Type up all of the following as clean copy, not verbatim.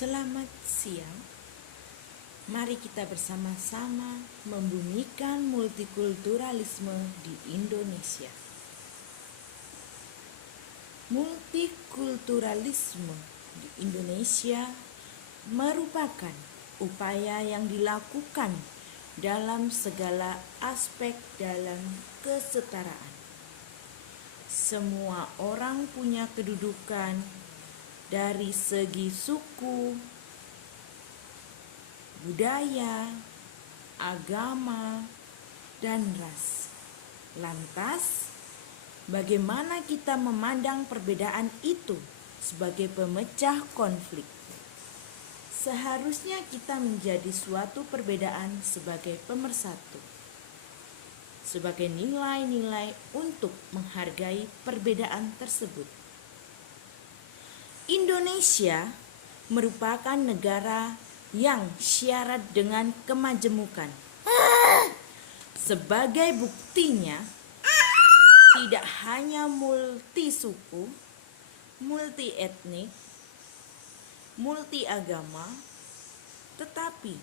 Selamat siang. Mari kita bersama-sama membumikan multikulturalisme di Indonesia. Multikulturalisme di Indonesia merupakan upaya yang dilakukan dalam segala aspek dalam kesetaraan. Semua orang punya kedudukan dari segi suku, budaya, agama, dan ras. Lantas, bagaimana kita memandang perbedaan itu sebagai pemecah konflik? Seharusnya kita menjadi suatu perbedaan sebagai pemersatu, sebagai nilai-nilai untuk menghargai perbedaan tersebut. Indonesia merupakan negara yang syarat dengan kemajemukan. Sebagai buktinya, tidak hanya multi suku, multi etnik, multi agama, tetapi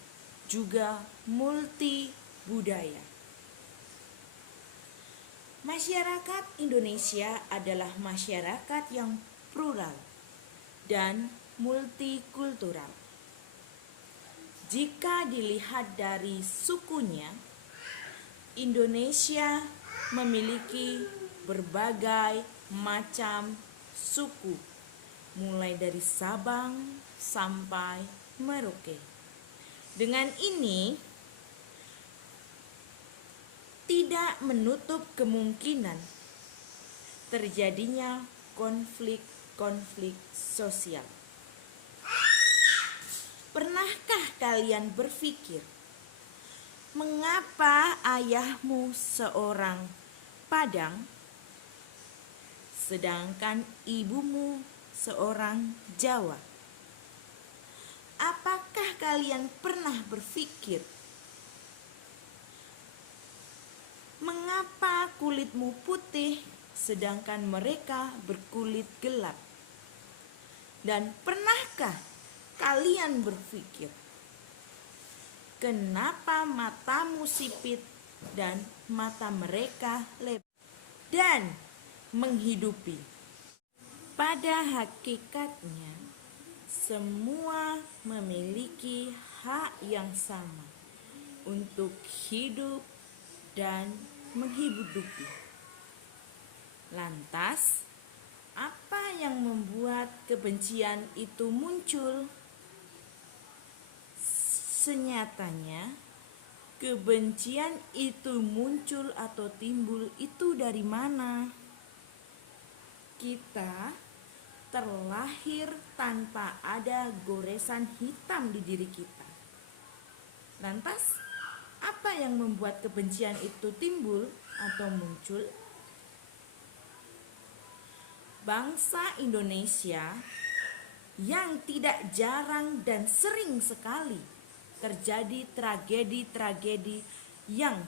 juga multi budaya. Masyarakat Indonesia adalah masyarakat yang plural dan multikultural. Jika dilihat dari sukunya, Indonesia memiliki berbagai macam suku, mulai dari Sabang sampai Merauke. Dengan ini, tidak menutup kemungkinan terjadinya konflik sosial. Pernahkah kalian berpikir, mengapa ayahmu seorang Padang, sedangkan ibumu seorang Jawa? Apakah kalian pernah berpikir, mengapa kulitmu putih sedangkan mereka berkulit gelap? Dan pernahkah kalian berpikir, kenapa matamu sipit dan mata mereka lebar dan menghidupi? Pada hakikatnya, semua memiliki hak yang sama untuk hidup dan menghidupi. Lantas, apa yang membuat kebencian itu muncul? Senyatanya, kebencian itu muncul atau timbul itu dari mana? Kita terlahir tanpa ada goresan hitam di diri kita. Lantas, apa yang membuat kebencian itu timbul atau muncul? Bangsa Indonesia yang tidak jarang dan sering sekali terjadi tragedi-tragedi yang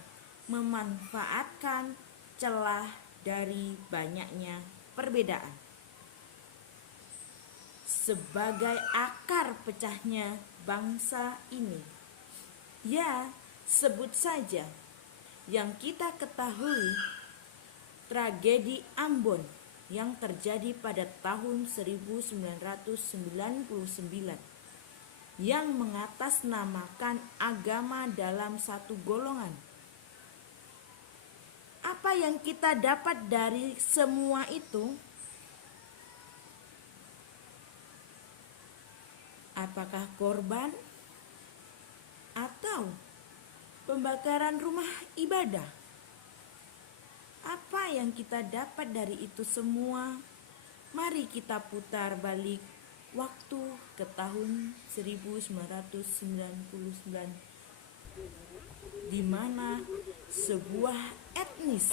memanfaatkan celah dari banyaknya perbedaan sebagai akar pecahnya bangsa ini. Ya, sebut saja yang kita ketahui, tragedi Ambon yang terjadi pada tahun 1999 yang mengatasnamakan agama dalam satu golongan. Apa yang kita dapat dari semua itu? Apakah korban atau pembakaran rumah ibadah? Apa yang kita dapat dari itu semua? Mari kita putar balik waktu ke tahun 1999, di mana sebuah etnis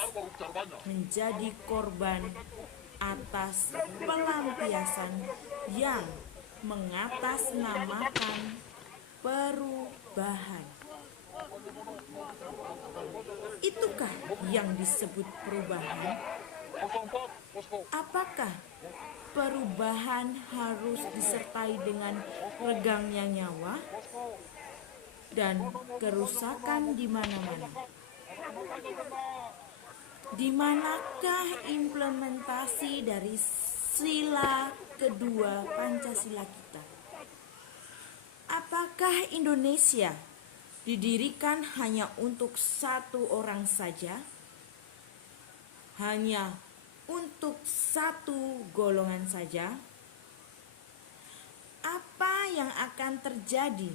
menjadi korban atas pelampiasan yang mengatasnamakan perubahan. Itukah yang disebut perubahan? Apakah perubahan harus disertai dengan regangnya nyawa dan kerusakan di mana-mana. Di manakah implementasi dari sila kedua Pancasila kita? Apakah Indonesia didirikan hanya untuk satu orang saja? Hanya untuk satu golongan saja? Apa yang akan terjadi?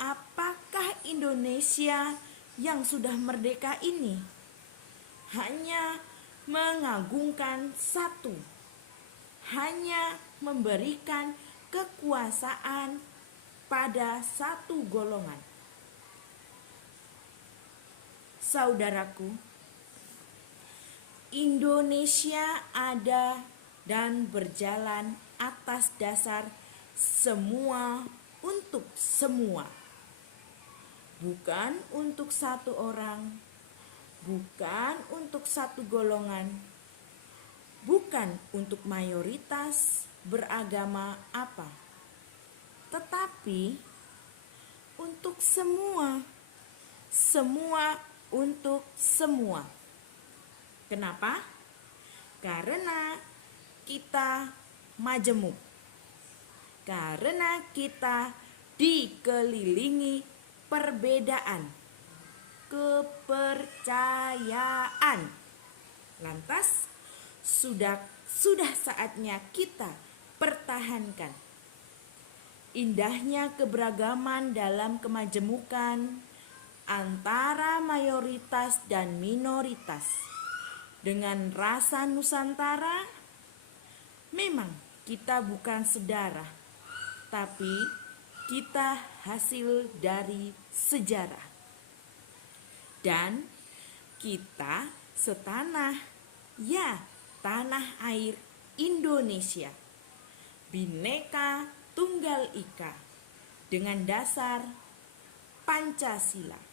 Apakah Indonesia yang sudah merdeka ini hanya mengagungkan satu, hanya memberikan kekuasaan pada satu golongan? Saudaraku, Indonesia ada dan berjalan atas dasar semua untuk semua. Bukan untuk satu orang, bukan untuk satu golongan, bukan untuk mayoritas beragama apa, tetapi untuk semua, semua untuk semua. Kenapa? Karena kita majemuk. Karena kita dikelilingi perbedaan, kepercayaan. Lantas, sudah saatnya kita pertahankan indahnya keberagaman dalam kemajemukan antara mayoritas dan minoritas. Dengan rasa Nusantara, memang kita bukan sedarah, tapi kita hasil dari sejarah. Dan kita setanah, ya, tanah air Indonesia. Bhinneka Tunggal Ika dengan dasar Pancasila.